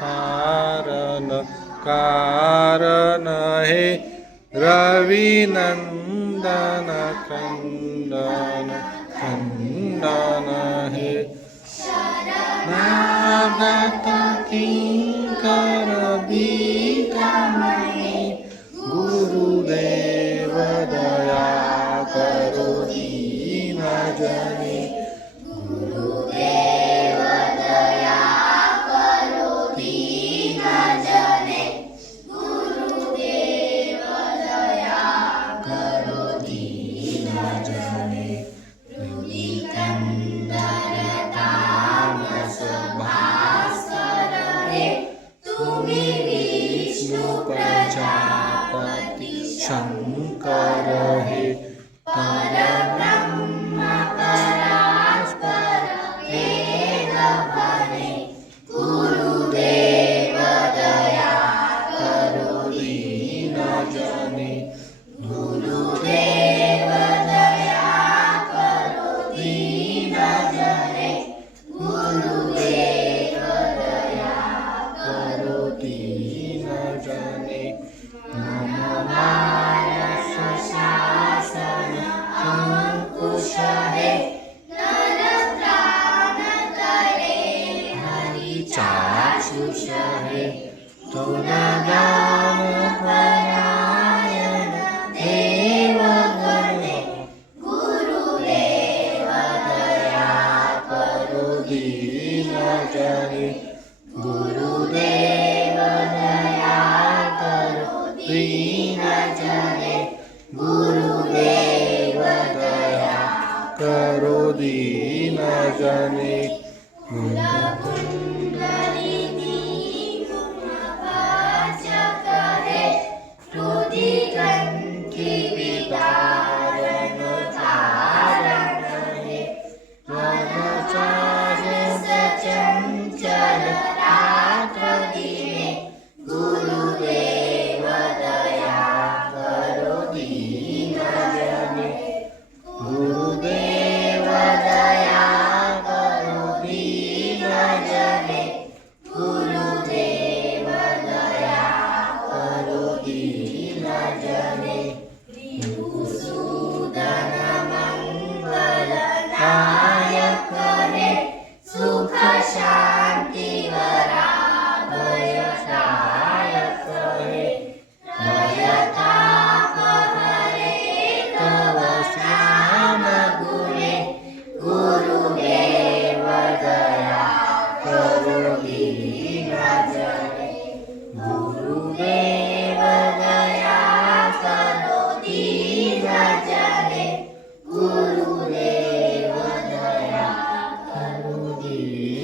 तारण कारण हे रविनंदन खंडन खंडन हे नागत किंकर बीजमणि गुरुदेव दया करो दीन जने गुरुदेव दया करो दीन जने गुरुदेव दया करो दीन जने हृदिकंदर तामस भास्कर हे तुम्ही विष्णु प्रजापती शंकर हे परब्रह्म परात्पर वेद भरे गुरुदेव दया करो दीन जने गुरुदेव दया करो दीन जने गुरुदेव दया करो दीन जने मम मानस शासन अंकुश है नर प्राण करे हरि चाक्षुष है तुलगान परायण देवगण गुरुदेव दया करो दीन जने गुरुदेव दया करो दीन जने गुरुदेव दया करो दीन जने कुंडलिनी गुणवाचक है हृदिकंठी विदारण धारण है रजचार्य चंचल रात्र दिने गुरुदेव दया करो दीन जने गुरुदेव दया करो दीन जने गुरुदेव दया करो दीन जने त्रिभुसूदन मंगल नायक रे सुख शांति वराभय सायक हे भयताप हरे तव श्याम गुणे गुरुदेव दया करो दीन जने